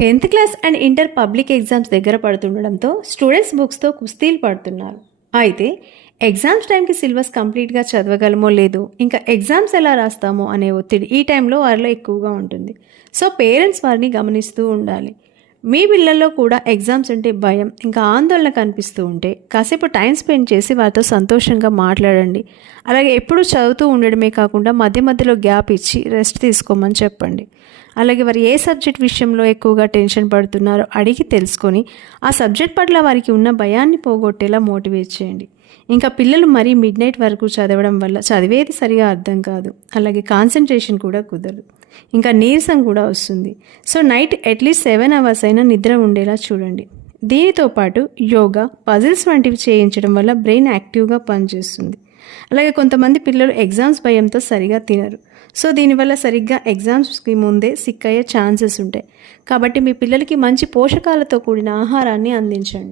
10th class and inter public exams దగ్గర పడుతుండడంతో students బుక్స్తో కుస్తీలు పడుతున్నారు. అయితే ఎగ్జామ్స్ టైంకి సిలబస్ కంప్లీట్గా చదవగలమో లేదో, ఇంకా ఎగ్జామ్స్ ఎలా రాస్తామో అనే ఒత్తిడి ఈ టైంలో వారిలో ఎక్కువగా ఉంటుంది. సో పేరెంట్స్ వారిని గమనిస్తూ ఉండాలి. మీ పిల్లల్లో కూడా ఎగ్జామ్స్ అంటే భయం, ఇంకా ఆందోళన కనిపిస్తూ ఉంటే కాసేపు టైం స్పెండ్ చేసి వారితో సంతోషంగా మాట్లాడండి. అలాగే ఎప్పుడూ చదువుతూ ఉండడమే కాకుండా మధ్య మధ్యలో గ్యాప్ ఇచ్చి రెస్ట్ తీసుకోమని చెప్పండి. అలాగే వారు ఏ సబ్జెక్ట్ విషయంలో ఎక్కువగా టెన్షన్ పడుతున్నారో అడిగి తెలుసుకొని ఆ సబ్జెక్ట్ పట్ల వారికి ఉన్న భయాన్ని పోగొట్టేలా మోటివేట్ చేయండి. ఇంకా పిల్లలు మరీ మిడ్ నైట్ వరకు చదవడం వల్ల చదివేది సరిగా అర్థం కాదు, అలాగే కాన్సన్ట్రేషన్ కూడా కుదరదు, ఇంకా నీరసం కూడా వస్తుంది. సో నైట్ అట్లీస్ట్ 7 hours అయినా నిద్ర ఉండేలా చూడండి. దీనితో పాటు యోగా, పజిల్స్ వంటివి చేయించడం వల్ల బ్రెయిన్ యాక్టివ్గా పనిచేస్తుంది. అలాగే కొంతమంది పిల్లలు ఎగ్జామ్స్ భయంతో సరిగా తినరు. సో దీనివల్ల సరిగ్గా ఎగ్జామ్స్కి ముందే సిక్ అయ్యే ఛాన్సెస్ ఉంటాయి. కాబట్టి మీ పిల్లలకి మంచి పోషకాలతో కూడిన ఆహారాన్ని అందించండి.